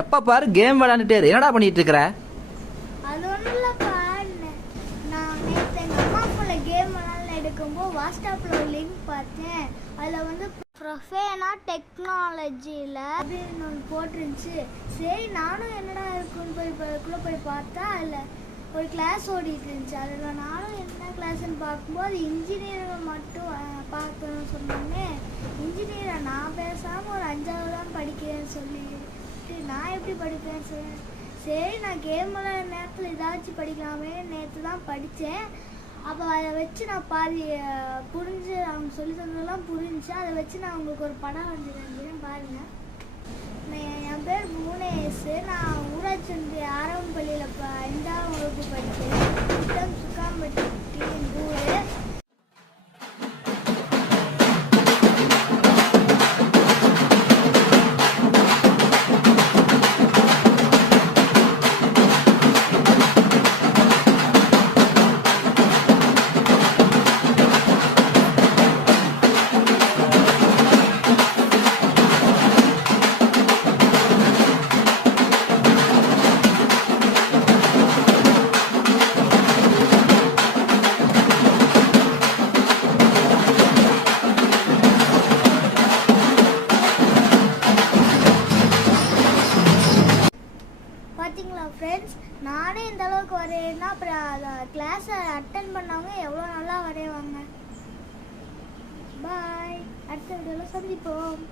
எப்ப பாரு கேம் விளையாண்டுட்டே என்னடா பண்ணிட்டு இருக்கற? அது ஒண்ணும் இல்லப்பா. நான் நேத்து எங்க அம்மா போன்ல கேம் விளையாட எடுக்கும்போது வாட்ஸ்அப்ல ஒரு லிங்க் பார்த்தேன். அதுல வந்து ப்ரொஃபேனா டெக்னாலஜியில் அப்படின்னு ஒன்று போட்டிருந்துச்சு. சரி நானும் என்னடா இருக்குன்னு போய் பார்த்தா அதில் ஒரு கிளாஸ் ஓடிட்டு இருந்துச்சு. அதில் நானும் என்ன கிளாஸ்ன்னு பார்க்கும்போது இன்ஜினியரிங்கை மட்டும் பார்க்கணும்னு சொன்னாங்க. இன்ஜினியரை நான் பேசாமல் ஒரு 5வது தான் படிக்கிறேன்னு சொல்லிட்டு நான் எப்படி படிப்பேன்னு சொன்னேன். சரி நான் கேம் விளையாட நேரத்தில் ஏதாச்சும் படிக்கலாமே நேற்று தான் படித்தேன். அப்போ அதை வச்சு நான் பாதி புரிஞ்சு அவங்க சொல்லி தந்ததெல்லாம் புரிஞ்சு அதை வச்சு நான் உங்களுக்கு ஒரு படம் வந்துருக்கேன் பாருங்கள். என் பேர் மூனேஷு. நான் ஊராட்சி ஒன்றிய ஆரம்ப பள்ளியில் 5ஆம் வகுப்பு படித்தேன். சுக்காம்பட்டி எங்கள் ஊர். பார்த்தீங்களா ஃப்ரெண்ட்ஸ், நானே இந்த அளவுக்கு வரையேன்னா அப்புறம் கிளாஸை அட்டன் பண்ணவங்க எவ்வளோ நல்லா வரைவாங்க. பாய், அடுத்த வீடியோவில் சந்திப்போம்.